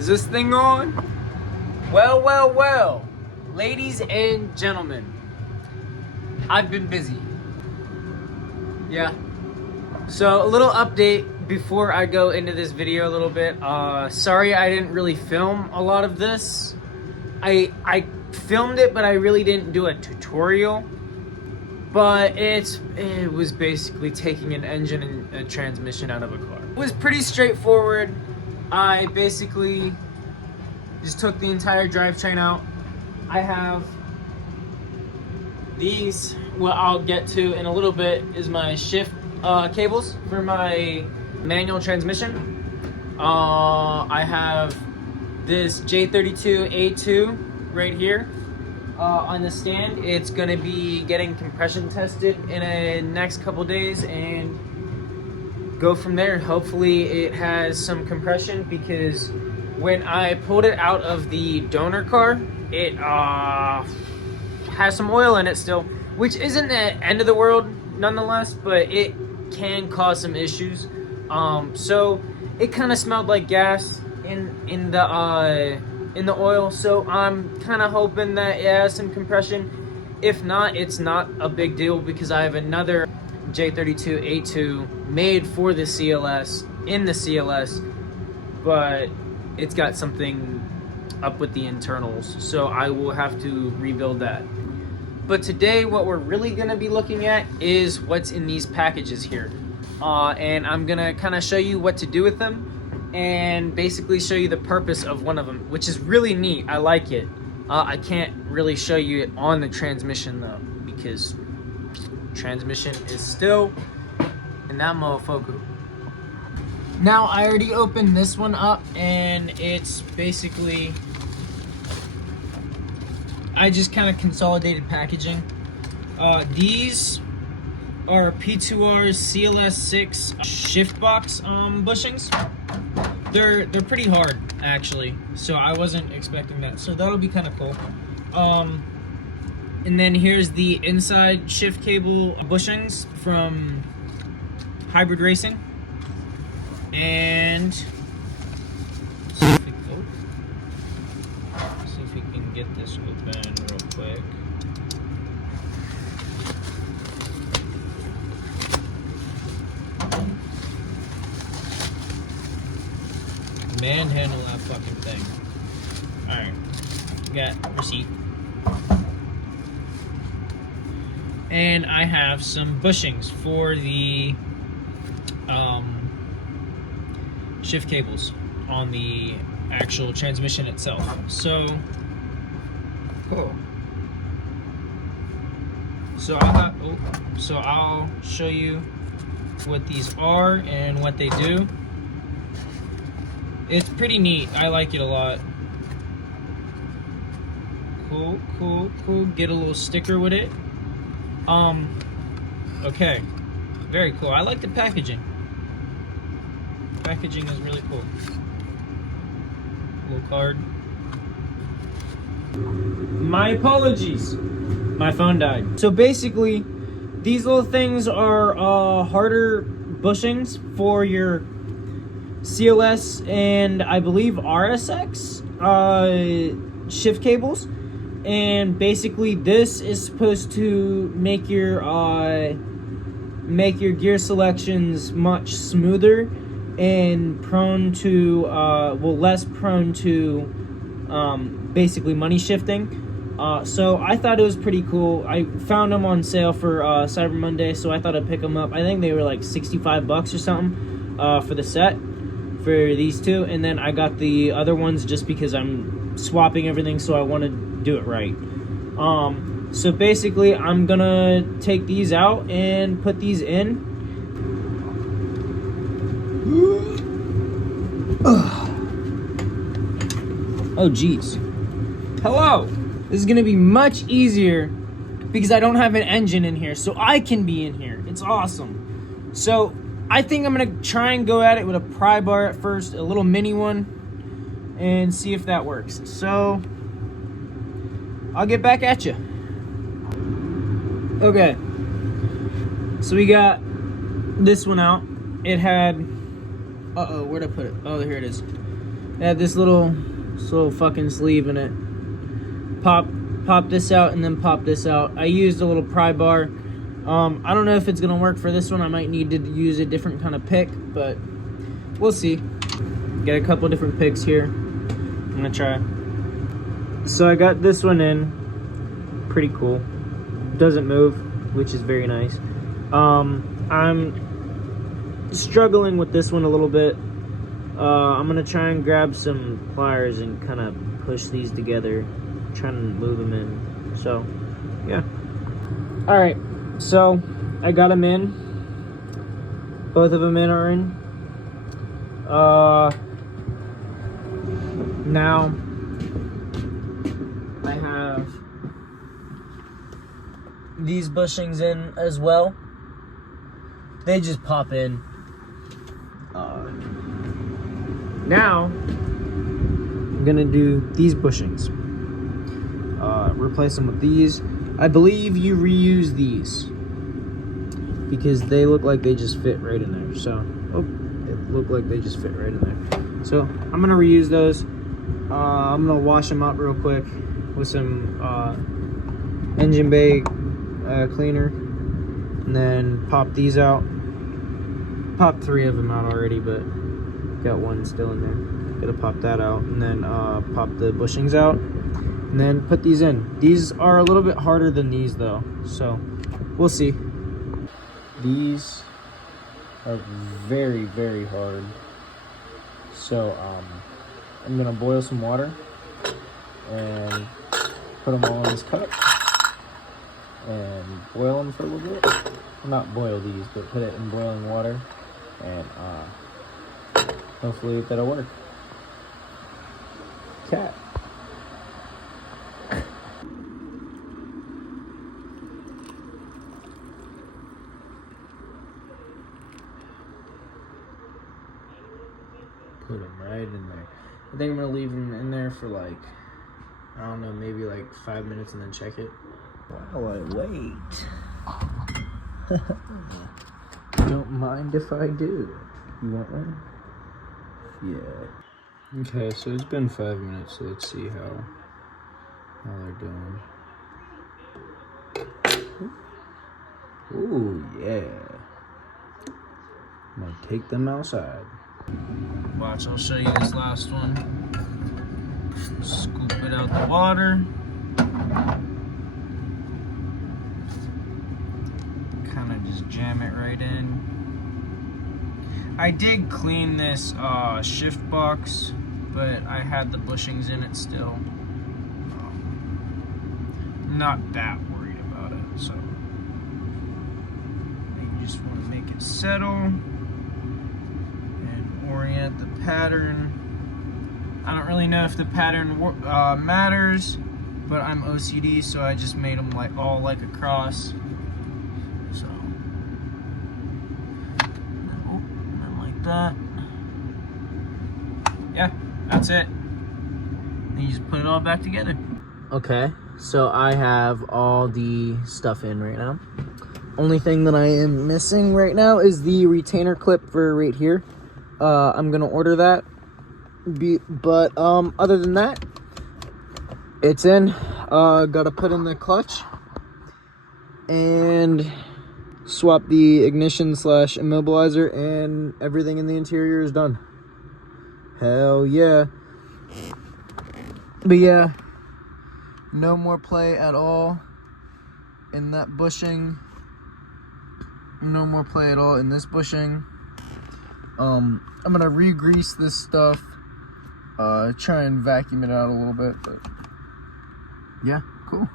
Is this thing on? Well, well, well. Ladies and gentlemen, I've been busy. Yeah. So a little update before I go into this video a little bit. Sorry I didn't really film a lot of this. I filmed it, but I really didn't do a tutorial. But it was basically taking an engine and a transmission out of a car. It was pretty straightforward. I basically just took the entire drivetrain out. I have these, what I'll get to in a little bit is my shift cables for my manual transmission. I have this J32A2 right here on the stand. It's gonna be getting compression tested in the next couple days and go from there. Hopefully it has some compression, because when I pulled it out of the donor car, it has some oil in it still, which isn't the end of the world nonetheless, but it can cause some issues. So it kind of smelled like gas in the oil, so I'm kind of hoping that it has some compression. If not, it's not a big deal, because I have another J32A2 made for the CLS in the CLS, but it's got something up with the internals, so I will have to rebuild that. But today what we're really going to be looking at is what's in these packages here, and I'm gonna kind of show you what to do with them and basically show you the purpose of one of them, which is really neat. I like it. I can't really show you it on the transmission though, because transmission is still in that motherfucker. Now I already opened this one up, and it's basically, I just kind of consolidated packaging. These are P2R CLS6 Shiftbox bushings. They're pretty hard actually, so I wasn't expecting that. So that'll be kind of cool. And then here's the inside shift cable bushings from Hybrid Racing. And see if we can get this open real quick. Manhandle that fucking thing. Alright, got receipt. And I have some bushings for the shift cables on the actual transmission itself. So cool. So I'll show you what these are and what they do. It's pretty neat. I like it a lot. Cool. Get a little sticker with it. Okay. Very cool. I like the packaging. Packaging is really cool. Little card. My apologies. My phone died. So basically, these little things are harder bushings for your CLS and I believe RSX shift cables. And basically this is supposed to make your gear selections much smoother and prone to less prone to basically money shifting. So I thought it was pretty cool. I found them on sale for Cyber Monday, so I thought I'd pick them up. I think they were like $65 or something for the set for these two, and then I got the other ones just because I'm swapping everything, so I want to do it right. So basically I'm gonna take these out and put these in. Oh geez. Hello. This is gonna be much easier because I don't have an engine in here, so I can be in here. It's awesome. So I think I'm gonna try and go at it with a pry bar at first, a little mini one, and see if that works. So I'll get back at you. Okay. So we got this one out. It had, where'd I put it? Oh, here it is. It had this little fucking sleeve in it. Pop this out and then pop this out. I used a little pry bar. I don't know if it's gonna work for this one. I might need to use a different kind of pick, but we'll see. Got a couple different picks here. I'm gonna try. So I got this one in. Pretty cool. Doesn't move, which is very nice. I'm struggling with this one a little bit. I'm gonna try and grab some pliers and kind of push these together, trying to move them in. So, yeah. All right, so I got them in. Both of them are in. Now I have these bushings in as well. They just pop in. Now I'm gonna do these bushings. Replace them with these. I believe you reuse these because they look like they just fit right in there. So, it looked like they just fit right in there. So I'm gonna reuse those. I'm gonna wash them up real quick with some engine bay cleaner, and then pop these out. Popped 3 of them out already, but got one still in there. Gotta pop that out, and then pop the bushings out, and then put these in. These are a little bit harder than these though, so we'll see. These are very, very hard. So I'm gonna boil some water and put them all in this cup and boil them for a little bit. Well, not boil these, but put it in boiling water, and hopefully that'll work. Cat. Put them right in there. I think I'm gonna leave them in there for like, I don't know, maybe like 5 minutes and then check it. While I wait. Don't mind if I do. You want one? Yeah. Okay, so it's been 5 minutes, so let's see how they're doing. Ooh, yeah. I'm gonna take them outside. Watch, I'll show you this last one. Scoop it out the water. Kind of just jam it right in. I did clean this SHIFTBOX, but I had the bushings in it still. Not that worried about it, so you just want to make it settle and orient the pattern. I don't really know if the pattern matters, but I'm OCD, so I just made them like all like a cross. So, and then like that. Yeah, that's it. Then you just put it all back together. Okay, so I have all the stuff in right now. Only thing that I am missing right now is the retainer clip for right here. I'm gonna order that. But other than that, it's in. Gotta put in the clutch and swap the ignition / immobilizer, and everything in the interior is done. Hell yeah. But yeah, no more play at all in that bushing. No more play at all in this bushing. I'm gonna re-grease this stuff. Try and vacuum it out a little bit, but yeah, cool.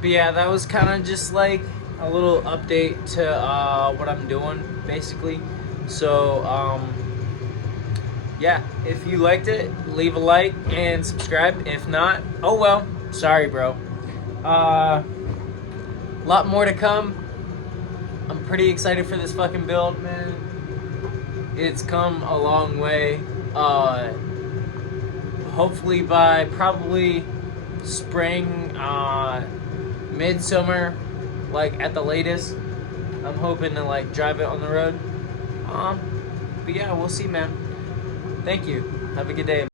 But yeah, that was kind of just like a little update to what I'm doing, basically. So, yeah, if you liked it, leave a like and subscribe. If not, oh well, sorry, bro. Lot more to come. I'm pretty excited for this fucking build, man. It's come a long way. Hopefully by probably spring, midsummer, like at the latest, I'm hoping to like drive it on the road. But yeah, we'll see, man. Thank you. Have a good day.